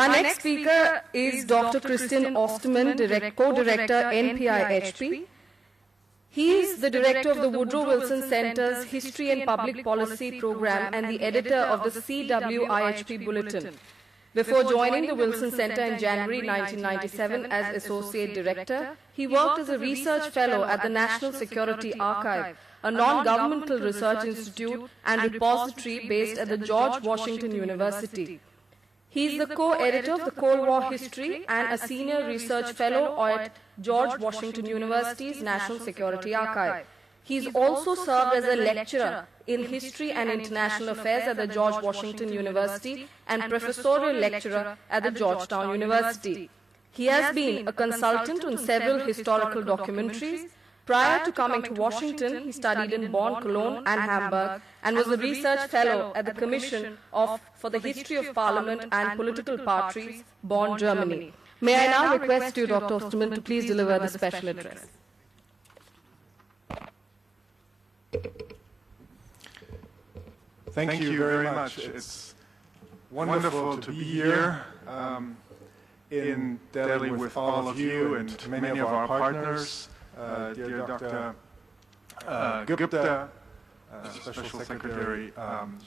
Our next speaker is Dr. Ostermann, co-director NPIHP. He is the director of the Woodrow Wilson Center's History and Public Policy program and the editor of the CWIHP Bulletin. Before joining the Wilson Center in January 1997 as associate director, he worked as a research fellow at the National Security Archive, a non-governmental research institute and repository based at the George Washington University. He is the co-editor of the Cold War History and a senior research fellow at George Washington University's National Security Archive. He has also served as a lecturer in History and International Affairs at the George Washington University and professorial lecturer at the Georgetown University. He has been a consultant on several historical documentaries. Prior to coming to Washington, he studied in Bonn, Cologne, and Hamburg, and was a research fellow at the Commission for the History of Parliament and Political Parties, Bonn, Germany. May I now request you, Dr. Ostermann, to please deliver the special address. Thank you very much. It's wonderful to be here in Delhi with all of you and many of our partners. Dear Dr. Gupta, Special Secretary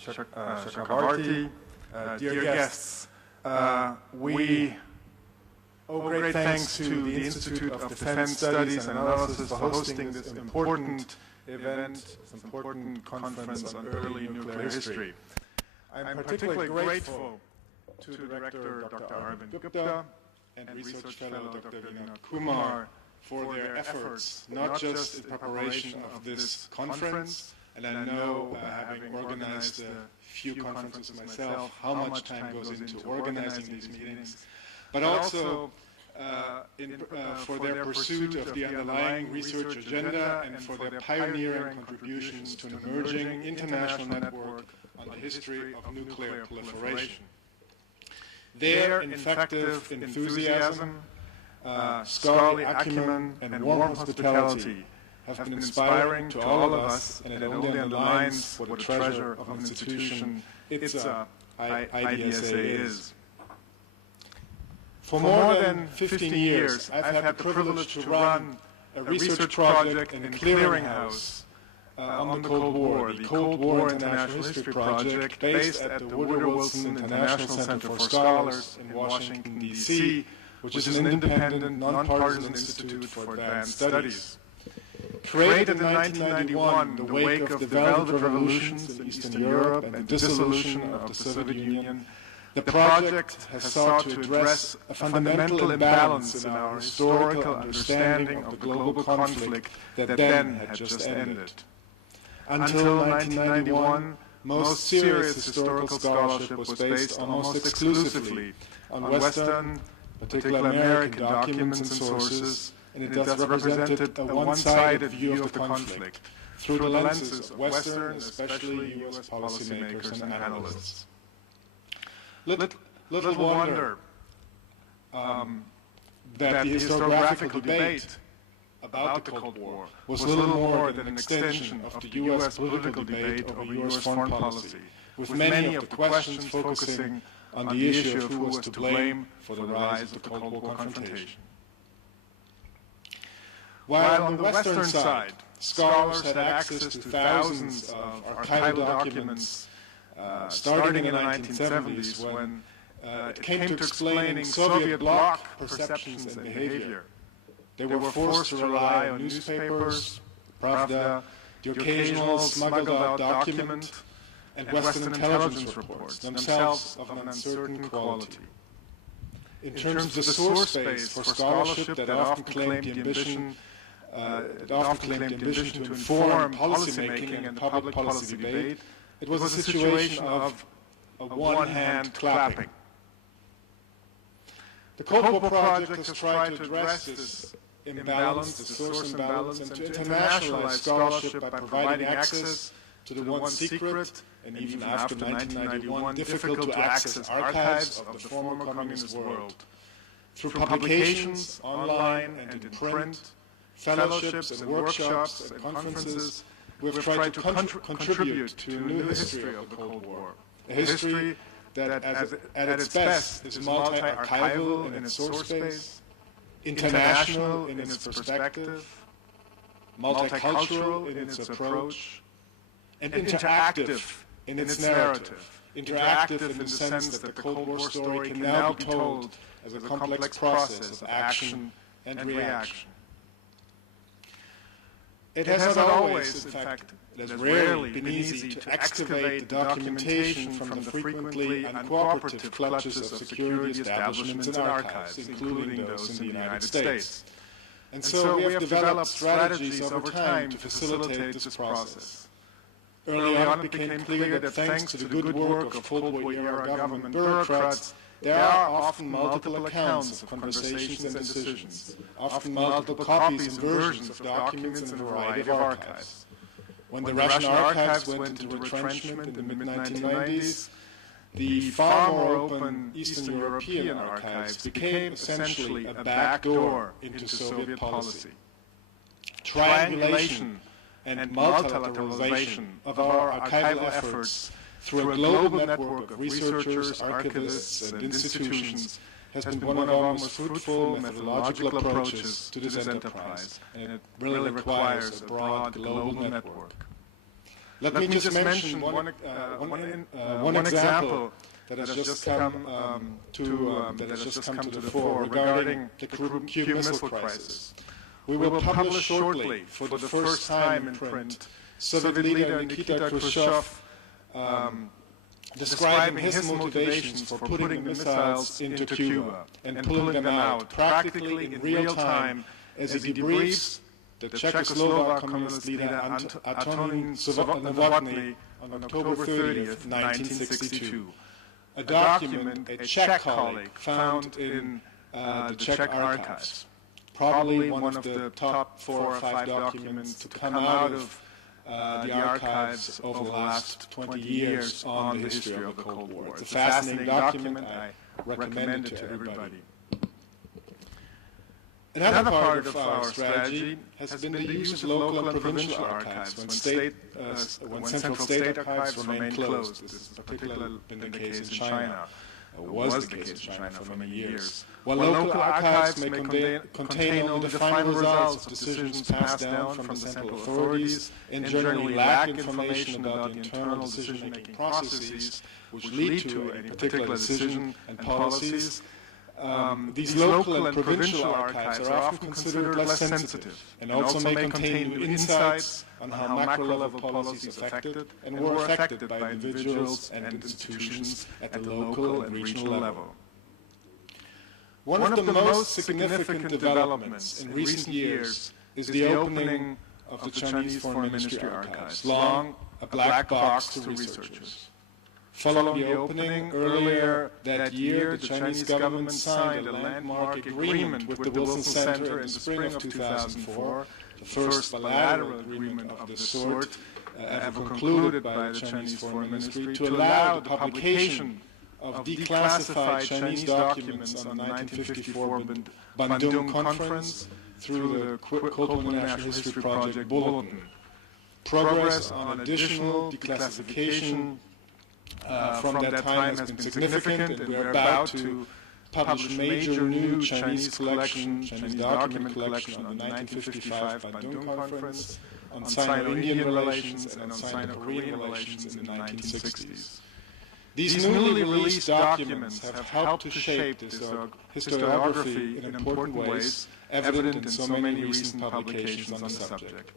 Chakrabarti, dear guests, we owe great thanks to the Institute of Defense Studies and Analysis for hosting this important event, this important conference on early nuclear history. I'm particularly grateful to Director Dr. Arvind Gupta and Research Fellow Dr. Vinod Kumar for their efforts, not just in preparation of this conference, and I know, having organized a few conferences myself, how much time goes into organizing these meetings, but also for their pursuit of the underlying research agenda and for their pioneering contributions to an emerging international network on the history of nuclear proliferation. Their infective enthusiasm, scholarly acumen, and warm hospitality have been inspiring to all of us, and it only underlines what a treasure of an institution IDSA is. For more than 15 years, I've had the privilege to run a research project and clearinghouse on the Cold War, the Cold War International History Project, based at the Woodrow Wilson International Center for Scholars in Washington, D.C., which is an independent, nonpartisan institute for advanced studies. Created in 1991 in the wake of the Velvet Revolutions in Eastern Europe and the dissolution of the Soviet Union, the project has sought to address a fundamental imbalance in our historical understanding of the global conflict that then had just ended. Until 1991, most serious historical scholarship was based almost exclusively on Western, particularly American documents and sources, and it thus represented a one-sided view of the conflict through the lenses of Western, especially U.S. policymakers and analysts. Little wonder that the historiographical debate about the Cold War was little more than an extension of the U.S. political debate over U.S. foreign policy, with many of the questions focusing on the issue of who was to blame for the rise of the Cold War confrontation. While on the Western side, scholars had access to thousands of archival documents starting in the 1970s when it came to explaining Soviet bloc perceptions and behavior. They were forced to rely on newspapers, Pravda, the occasional smuggled-out document, and Western intelligence reports, themselves of an uncertain quality. In terms of the source space for scholarship that often claimed the ambition to inform policymaking and the public policy debate, it was a situation of a one-hand clapping. The Cold War Project has tried to address this imbalance, the source imbalance, and to internationalize scholarship by providing access to the once secret, and even after 1991, difficult to access archives of the former communist world. Through publications, online and in print, fellowships and workshops and conferences, we have tried to contribute to a new history of the Cold War, a history that at its best is multi-archival in its source space, international in its perspective, multicultural in its approach, and interactive in its narrative. Interactive in the sense that the Cold War story can now be told as a complex process of action and reaction. It has not always, in fact, it has rarely been easy to excavate the documentation from the frequently uncooperative clutches of security establishments and archives, including those in the United States. And so we have developed strategies over time to facilitate this process. Early on, it became clear that thanks to the good work of Cold War-era government bureaucrats, there are often multiple accounts of conversations and decisions, often multiple copies and versions of documents in a variety of archives. When the Russian archives went into retrenchment in the mid-1990s, the far more open Eastern European archives became essentially a backdoor into Soviet policy. Triangulation and multilateralization of our archival efforts through a global network of researchers, archivists, and institutions has been one of our most fruitful methodological approaches to this enterprise, and it really requires a broad global network. Let me just mention one example that has just come to the fore regarding the Cuban Missile Crisis. We will publish shortly, for the first time in print, Soviet leader Nikita Khrushchev describing his motivations for putting the missiles into Cuba and pulling them out practically in real time as he debriefs the Czechoslovak communist leader Antonin Novotny on October 30th, 1962. A document a Czech colleague found in the Czech archives. Probably one of the top 4 or 5 documents to come out of the archives over the last 20 years on the history of the Cold War. It's a fascinating document. I recommend it to everybody. Another part of our strategy has been the use of local and provincial archives when central state archives remain closed. This has particularly been the case in China. Was the case in China for many years. While local archives may contain only the final results of decisions passed down from the central authorities and generally lack information about the internal decision-making processes which lead to any particular decision and policies, these local and provincial archives are often considered less sensitive and also may contain new insights on how macro-level policies affected and were affected by individuals and institutions at the local and regional level. One of the most significant developments in recent years is the opening of the Chinese Foreign Ministry archives, long a black box to researchers. Following the opening, earlier that year, the Chinese government signed a landmark agreement with the Wilson Center in the spring of 2004, the first bilateral agreement of this sort ever concluded by the Chinese Foreign Ministry to allow the publication of declassified Chinese documents on the 1954 Bandung Conference through the Cold War National History Project Bulletin. Progress on additional declassification from that time has been significant, and we're about to publish a major new Chinese document collection on the 1955 Bandung Conference, on Sino-Indian relations, and on Sino-Korean relations in the 1960s. These newly released documents have helped to shape this historiography in important ways, evident in so many recent publications on the subject.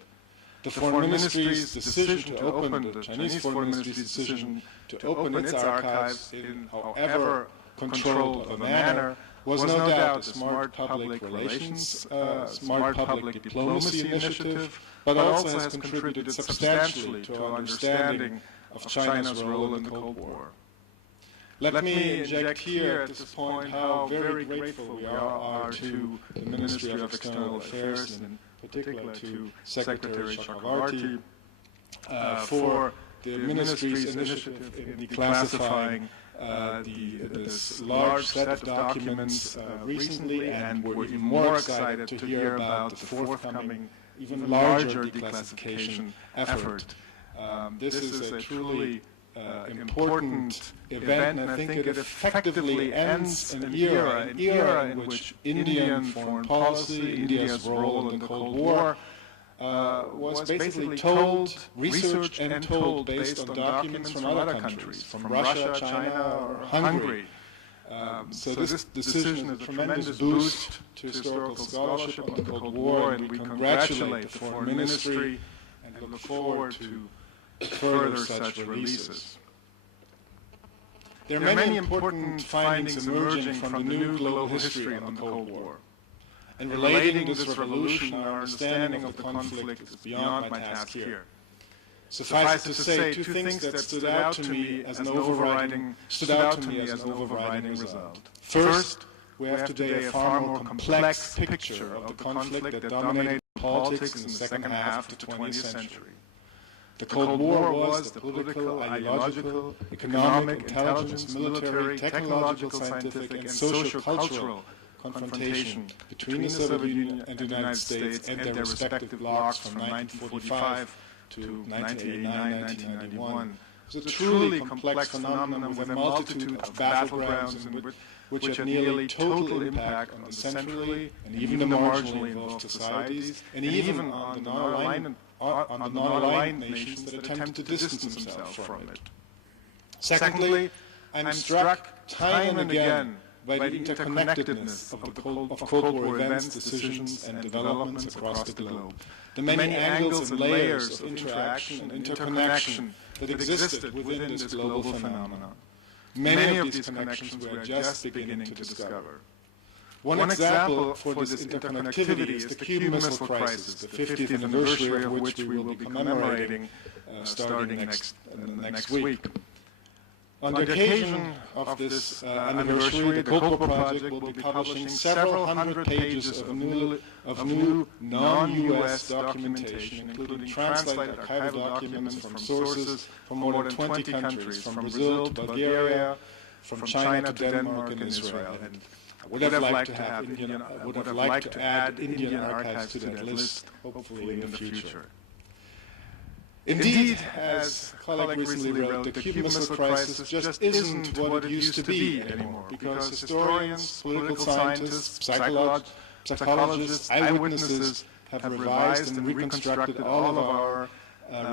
The Foreign Ministry's decision to open, the Chinese Foreign Ministry's decision to open its archives in however controlled of a manner was no doubt a smart public relations, smart public diplomacy initiative, but also has contributed substantially to our understanding of China's role in the Cold War. Let me inject here at this point how very grateful we are to the Ministry of External Affairs, and in particular to Secretary Chakravarty, for the Ministry's initiative in declassifying this large set of documents recently, and we're even more excited to hear about the forthcoming, even larger declassification effort. This is a truly important event, and I think it effectively ends an era in which Indian foreign policy, India's role in the Cold War, was basically told, researched and told based on documents from other countries, from Russia, China, or Hungary. So this decision is a tremendous boost to historical scholarship on the Cold War, and we congratulate the Foreign Ministry and look forward to further such releases. There are many important findings emerging from the new global history on the Cold War. And relating to this revolution, our understanding of the conflict is beyond my task here. Suffice it to say, two things that stood out to me as an overriding result. First, we have today a far more complex picture of the conflict that dominated politics in the second half of the 20th century. The Cold War was the political, ideological, economic, intelligence, military, technological, scientific, and social-cultural confrontation between the Soviet Union and the United States and their respective blocs from 1945 to 1989-1991. It was a truly complex phenomenon with a multitude of battlegrounds which had nearly total impact on the centrally and even the marginally involved societies, and even on the non-aligned nations that attempted to distance themselves from it. Secondly, I'm struck time and again by the interconnectedness of Cold War events, decisions, and developments across the globe. The many angles and layers of interaction and interconnection that existed within this global phenomenon. Many of these connections we are just beginning to discover. One example for this interconnectivity is the Cuban Missile Crisis, the 50th anniversary of which we will be commemorating starting next week. On the occasion of this anniversary, the Cold War Project will be publishing several hundred pages of new non-US documentation, including translated archival documents from sources from more than 20 countries, from Brazil to Bulgaria, from China to Denmark and Israel. And I would have liked to add Indian archives to that list, hopefully in the future. Indeed, as a colleague recently wrote, the Cuban Missile Crisis just isn't what it used to be anymore, because historians, political scientists, psychologists, eyewitnesses have revised and reconstructed all of our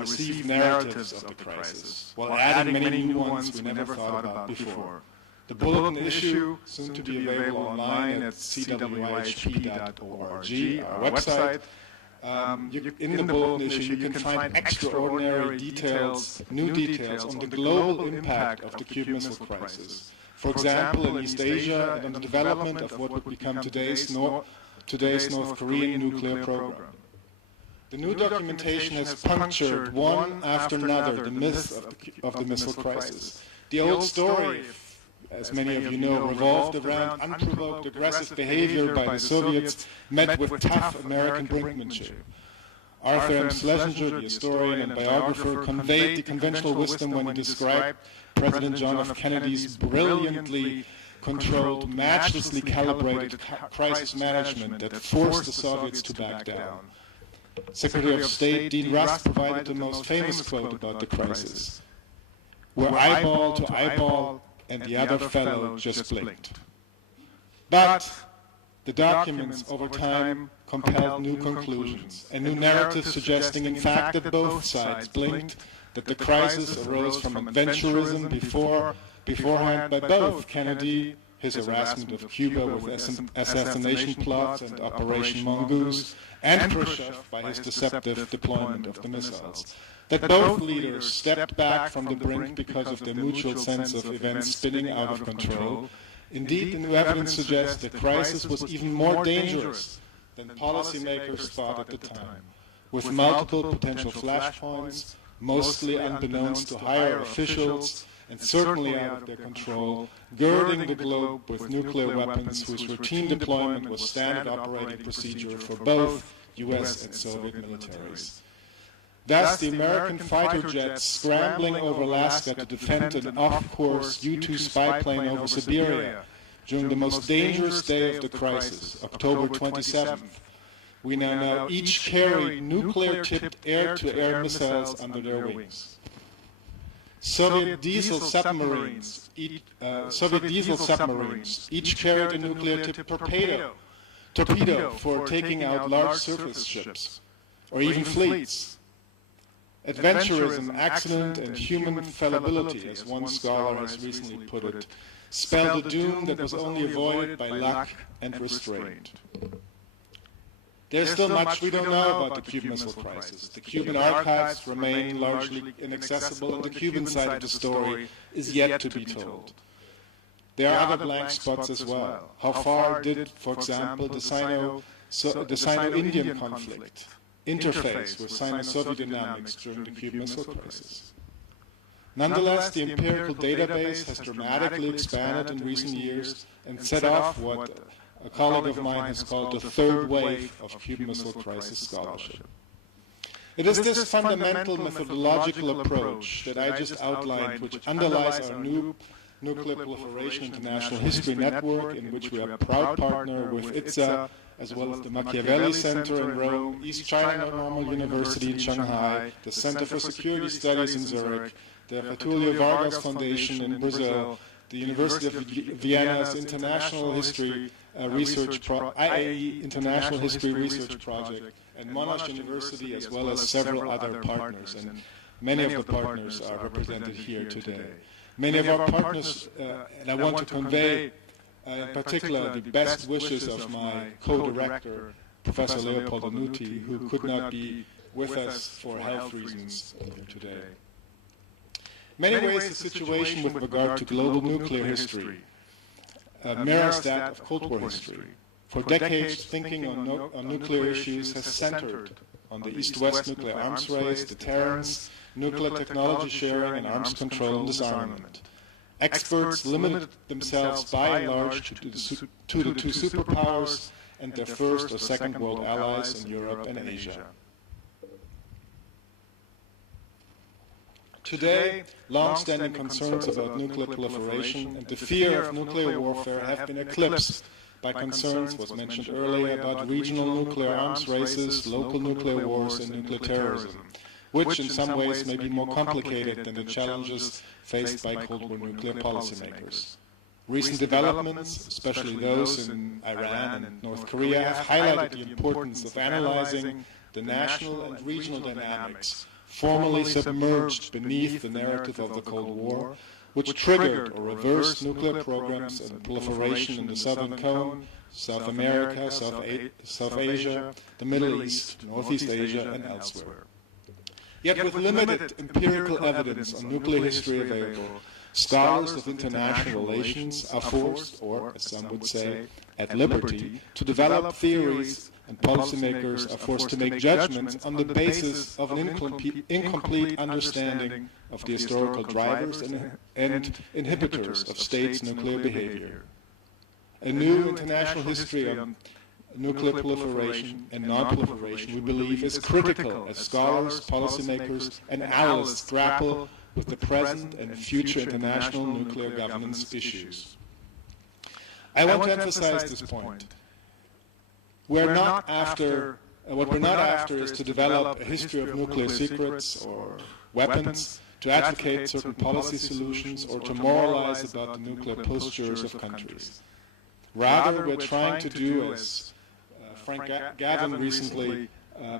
received narratives of the crisis, while adding many new ones we never thought about before. The bulletin issue, soon to be available online at cwihp.org, our website. In the bulletin issue, you can find extraordinary details, new details on the global impact of the Cuban Missile Crisis. For example, in East Asia and on the development of what would become today's North Korean nuclear program. The new documentation has punctured one after another the myth of the missile crisis. The old story, as many of you know, revolved around unprovoked aggressive behavior by the Soviets met with tough American brinkmanship. Arthur M. Schlesinger, the historian and biographer, conveyed the conventional wisdom when he described President John F. Kennedy's brilliantly controlled, matchlessly calibrated crisis management that forced the Soviets to back down. Secretary of State Dean Rusk provided the most famous quote about the crisis: "We're eyeball to eyeball, and the other fellow just blinked." But the documents over time compelled new conclusions, and new narratives suggesting in fact that both sides blinked, that the crisis arose from adventurism beforehand by both Kennedy, his harassment of Cuba with assassination plots and Operation Mongoose, and Khrushchev by his deceptive deployment of the missiles. That both leaders stepped back from the brink because of their mutual sense of events spinning out of control. Indeed, the new evidence suggests the crisis was even more dangerous than policymakers thought at the time, with multiple potential flashpoints, mostly unbeknownst to higher officials, and certainly out of their control, girding the globe with nuclear weapons whose routine deployment was standard operating procedure for both US and Soviet militaries. Thus, the American fighter jets scrambling over Alaska to defend an off-course U-2 spy plane over Siberia during the most dangerous day of the crisis, October 27th. We now know each carried nuclear-tipped air-to-air missiles under their wings. Soviet diesel submarines, each carried a nuclear-tipped torpedo for taking out large surface ships, or even fleets. Adventurism, accident, and human fallibility, as one scholar has recently put it, spelled a doom that was only avoided by luck and restraint. There's still much we don't know about the Cuban Missile Crisis. The Cuban archives remain largely inaccessible, and the Cuban side of the story is yet to be told. There are other blank spots as well. How far did, for example, the Sino-Indian conflict interface with Sino-Soviet dynamics during the Cuban Missile Crisis? Nonetheless, the empirical database has dramatically expanded in recent years and set off what a colleague of mine has called the third wave of Cuban Missile Crisis scholarship. It is this fundamental methodological approach that I just outlined which underlies our new Nuclear Proliferation International History Network, in which we are a proud partner with IDSA, as well as the Machiavelli Center in Rome, East China Normal University in Shanghai, the Center for Security Studies in Zurich, the Getúlio Vargas Foundation in Brazil, the University of Vienna's International History IAE International History Research Project, and Monash University, as well as several other partners. And many of the partners are represented here today. Many of our partners, and I want to convey in particular the best wishes of my co-director, Professor Leopold Anuti, who could not be with us for health reasons here today. In many ways, the situation with regard to global nuclear history mirrors that of Cold War history. For decades, thinking on nuclear issues has centered on the East-West nuclear arms race, deterrence, nuclear technology sharing, and arms control and disarmament. Experts limited themselves by and large to the two superpowers and their first or second world allies in Europe and Asia. Today, long-standing concerns about nuclear proliferation and the fear of nuclear warfare have been eclipsed by concerns, was mentioned earlier, about regional nuclear arms races, local nuclear wars, and nuclear terrorism, which in some ways may be more complicated than the challenges faced by Cold War nuclear policymakers. Recent developments, especially those in Iran and North Korea, have highlighted the importance of analyzing the national and regional dynamics formerly submerged beneath the narrative of the Cold War, which triggered or reversed nuclear programs and proliferation in the Southern Cone, South America, South Asia, the Middle East, Northeast Asia, and elsewhere. Yet with limited empirical evidence on nuclear history available, scholars of international relations are forced, or as some would say, at liberty, to develop theories, and policymakers are forced to make judgments on the basis of an incomplete understanding of the historical drivers and inhibitors of states' nuclear behavior. A new international history on nuclear proliferation and non-proliferation, we believe, is critical as scholars, policymakers, and analysts grapple with the present and future international nuclear governance issues. I want to emphasize this point. What we're not after is to develop a history of nuclear secrets or weapons, to advocate certain policy solutions, or to moralize about the nuclear postures of countries. Rather, we're trying to do, as Frank Gavin recently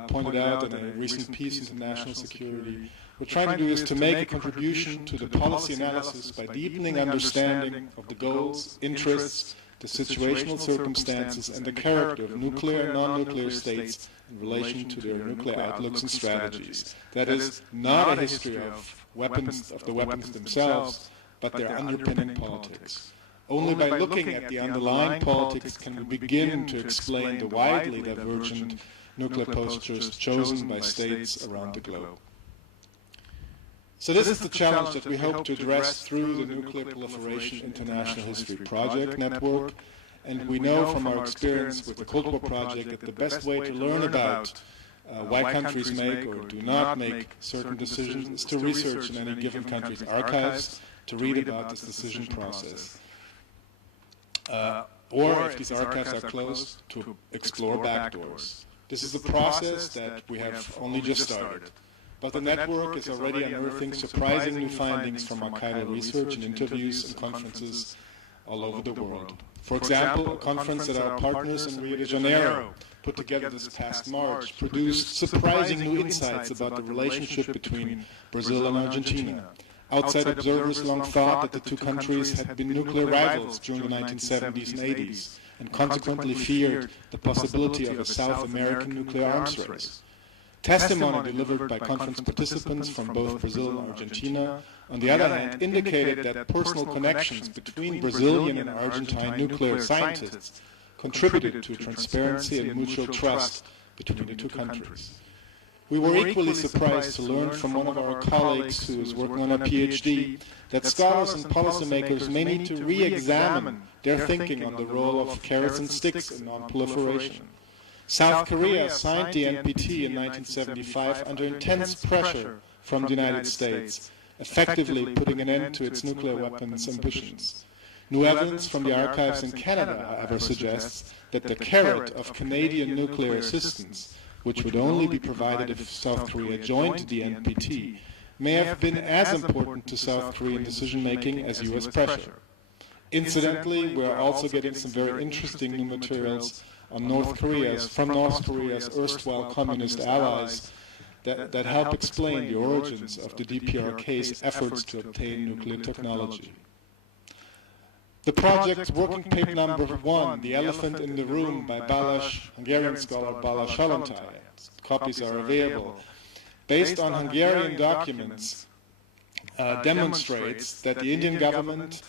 pointed out in a recent piece into national security, what we're trying to do is to make a contribution to the policy analysis by deepening understanding of the goals, interests, the situational circumstances, and the character of nuclear and non-nuclear states in relation to their nuclear outlooks and strategies. That is not a history of the weapons themselves, but their underpinning politics. Only by looking at the underlying politics can we begin to explain the widely divergent nuclear postures chosen by states around the globe. So this is the challenge that we hope to address through the Nuclear Proliferation International History Project Network, and we know from our experience with the Cold War Project that the best way to learn about why countries make or do not make certain decisions is to research in any given country's archives, to read about this decision process. Or if these archives are closed, to explore backdoors. This is a process that we have only just started. but the network is already unearthing surprising new findings from archival research and interviews and conferences all over the world. For example, a conference that our partners in Rio de Janeiro put together this past March produced surprising new insights about the relationship between Brazil and Argentina. Outside observers long thought that the two countries had been nuclear rivals during the 1970s and 80s, and consequently feared the possibility of a South American nuclear arms race. Testimony delivered by conference participants from both Brazil and Argentina, on the other hand, indicated that personal connections between Brazilian and Argentine nuclear scientists contributed to transparency and mutual trust between the two countries. We were equally surprised to learn from one of our colleagues who is working on a PhD that scholars and policymakers may need to re-examine their thinking on the role of carrots and sticks in non-proliferation. South Korea signed the NPT in 1975 under intense pressure from the United States, effectively putting an end to its nuclear weapons ambitions. New evidence from the archives in Canada, however, suggests that the carrot of Canadian nuclear assistance, which would only be provided if South Korea joined the NPT, may have been as important to South Korean decision-making as US pressure. Incidentally, we are also getting some very interesting new materials on from North Korea's erstwhile communist allies that help explain the origins of the DPRK's efforts to obtain nuclear technology. The project's working paper number 1, The Elephant in the Room by Hungarian scholar Balázs Salantai, copies are available, based on Hungarian documents, demonstrates that Indian government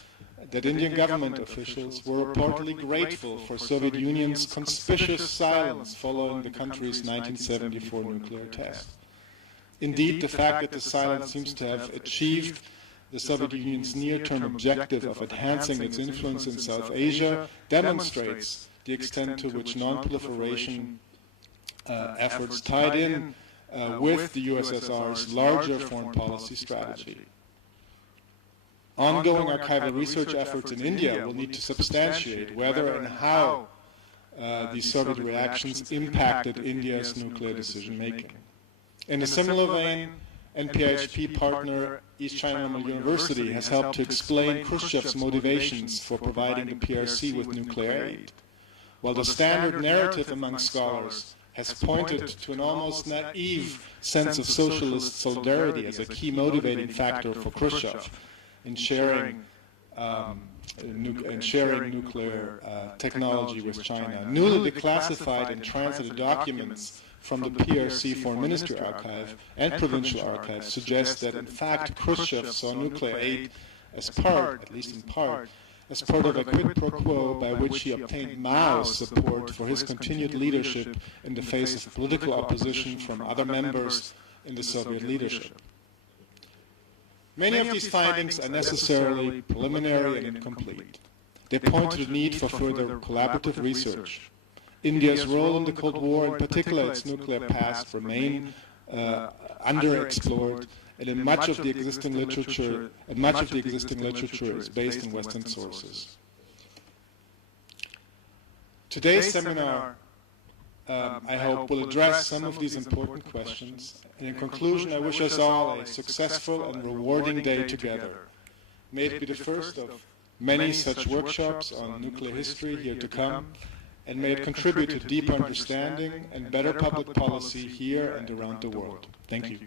officials were reportedly grateful for Soviet Union's conspicuous silence following the country's 1974 nuclear test. Indeed, the fact that the silence seems to have achieved the Soviet Union's near-term objective of enhancing its influence in South Asia demonstrates the extent to which non-proliferation efforts tied in with the USSR's larger foreign policy strategy. Ongoing archival research efforts in India will need to substantiate whether and how these Soviet reactions impacted India's nuclear decision-making. In a similar vein, NPIHP partner East China Normal University has helped to explain Khrushchev's motivations for providing the PRC with nuclear aid. While the standard narrative among scholars has pointed to an almost naive sense of socialist solidarity as a key motivating factor for Khrushchev in sharing nuclear technology with China, newly declassified and translated documents from the PRC Foreign Ministry Archive and Provincial Archives suggest that, in fact, Khrushchev saw nuclear aid as part, at least in part, as part of a quid pro quo by which he obtained Mao's support for his continued leadership in the face of political opposition from other members in the Soviet leadership. Many of these findings are necessarily preliminary and incomplete. They point to the need for further collaborative research. India's role in the Cold War, in particular its nuclear past, remain underexplored, and much of the existing literature is based in Western sources. Today's seminar, I hope, will address some of these important questions. And in conclusion, I wish us all a successful and rewarding day together. May it be the first of many such workshops on nuclear history here to come, and may it contribute to deeper understanding and better public policy here and around the world. Thank you.